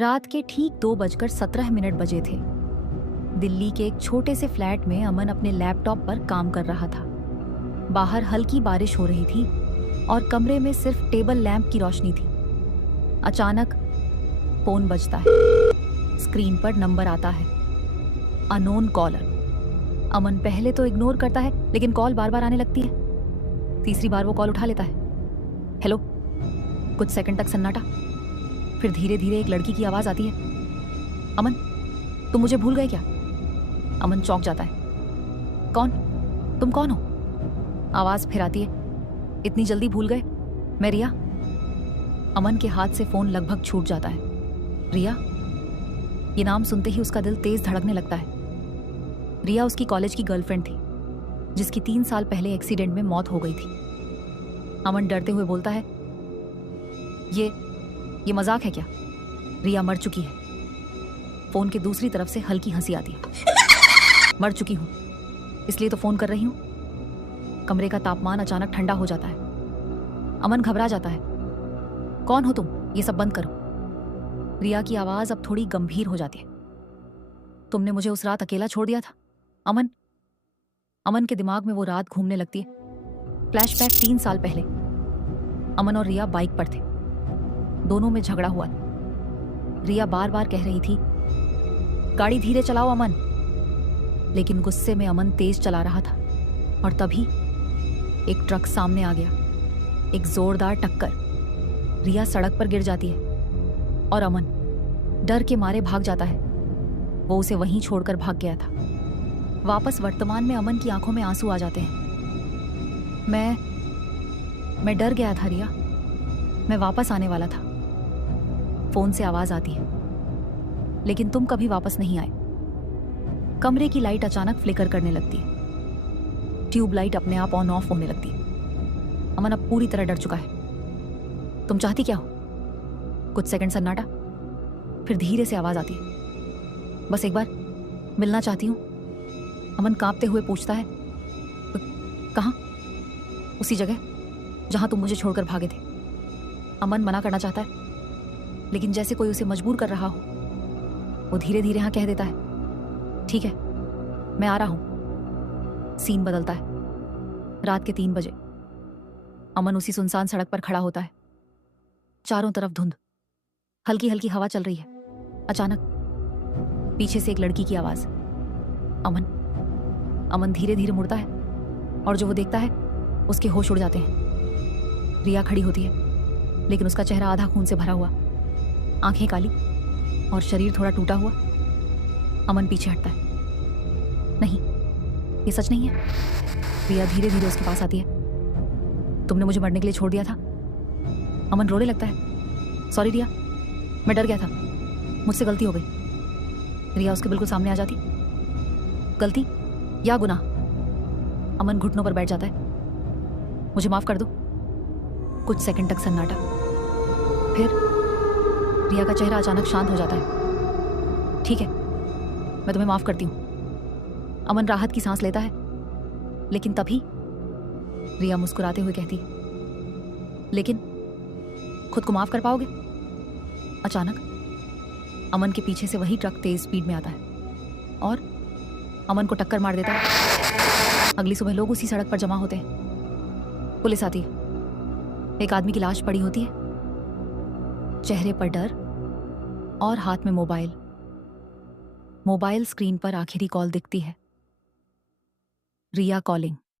रात के ठीक 2:17 बजे थे। दिल्ली के एक छोटे से फ्लैट में अमन अपने लैपटॉप पर काम कर रहा था। बाहर हल्की बारिश हो रही थी और कमरे में सिर्फ टेबल लैंप की रोशनी थी। अचानक फोन बजता है। स्क्रीन पर नंबर आता है, अननोन कॉलर। अमन पहले तो इग्नोर करता है, लेकिन कॉल बार बार आने लगती है। तीसरी बार वो कॉल उठा लेता है। हेलो। कुछ सेकंड तक सन्नाटा, फिर धीरे धीरे एक लड़की की आवाज आती है। अमन, तुम मुझे भूल गए क्या? अमन चौंक जाता है। कौन? तुम कौन हो? आवाज फिर आती है। इतनी जल्दी भूल गए? मैं रिया। अमन के हाथ से फोन लगभग छूट जाता है। रिया? ये नाम सुनते ही उसका दिल तेज धड़कने लगता है। रिया उसकी कॉलेज की गर्लफ्रेंड थी, जिसकी 3 साल पहले एक्सीडेंट में मौत हो गई थी। अमन डरते हुए बोलता है, ये मजाक है क्या? रिया मर चुकी है। फोन के दूसरी तरफ से हल्की हंसी आती है। मर चुकी हूं, इसलिए तो फोन कर रही हूं। कमरे का तापमान अचानक ठंडा हो जाता है। अमन घबरा जाता है। कौन हो तुम? ये सब बंद करो। रिया की आवाज अब थोड़ी गंभीर हो जाती है। तुमने मुझे उस रात अकेला छोड़ दिया था, अमन। अमन के दिमाग में वो रात घूमने लगती है। फ्लैशबैक 3 साल पहले। अमन और रिया बाइक पर थे। दोनों में झगड़ा हुआ था। रिया बार बार कह रही थी, गाड़ी धीरे चलाओ अमन, लेकिन गुस्से में अमन तेज चला रहा था। और तभी एक ट्रक सामने आ गया। एक जोरदार टक्कर। रिया सड़क पर गिर जाती है और अमन डर के मारे भाग जाता है। वो उसे वहीं छोड़कर भाग गया था। वापस वर्तमान में अमन की आंखों में आंसू आ जाते हैं। मैं डर गया था रिया। मैं वापस आने वाला था। फोन से आवाज आती है, लेकिन तुम कभी वापस नहीं आए। कमरे की लाइट अचानक फ्लिकर करने लगती है। ट्यूब लाइट अपने आप ऑन ऑफ होने लगती है। अमन अब पूरी तरह डर चुका है। तुम चाहती क्या हो? कुछ सेकंड सन्नाटा, फिर धीरे से आवाज आती है। बस एक बार मिलना चाहती हूं। अमन कांपते हुए पूछता है, कहां? उसी जगह जहां तुम मुझे छोड़कर भागे थे। अमन मना करना चाहता है, लेकिन जैसे कोई उसे मजबूर कर रहा हो, वो धीरे धीरे हाँ कह देता है। ठीक है, मैं आ रहा हूं। सीन बदलता है। रात के 3 बजे। अमन उसी सुनसान सड़क पर खड़ा होता है। चारों तरफ धुंध, हल्की हल्की हवा चल रही है। अचानक पीछे से एक लड़की की आवाज, अमन। अमन धीरे धीरे मुड़ता है और जो वो देखता है, उसके होश उड़ जाते हैं। रिया खड़ी होती है, लेकिन उसका चेहरा आधा खून से भरा हुआ, आंखें काली और शरीर थोड़ा टूटा हुआ। अमन पीछे हटता है। नहीं, ये सच नहीं है। रिया धीरे धीरे उसके पास आती है। तुमने मुझे मरने के लिए छोड़ दिया था। अमन रोने लगता है। सॉरी रिया, मैं डर गया था, मुझसे गलती हो गई। रिया उसके बिल्कुल सामने आ जाती। गलती या गुनाह? अमन घुटनों पर बैठ जाता है। मुझे माफ कर दो। कुछ सेकंड तक सन्नाटा, फिर रिया का चेहरा अचानक शांत हो जाता है। ठीक है, मैं तुम्हें माफ करती हूं। अमन राहत की सांस लेता है, लेकिन तभी रिया मुस्कुराते हुए कहती, लेकिन खुद को माफ कर पाओगे? अचानक अमन के पीछे से वही ट्रक तेज स्पीड में आता है और अमन को टक्कर मार देता है। अगली सुबह लोग उसी सड़क पर जमा होते हैं। पुलिस आती है। एक आदमी की लाश पड़ी होती है, चेहरे पर डर और हाथ में मोबाइल। मोबाइल स्क्रीन पर आखिरी कॉल दिखती है। रिया कॉलिंग।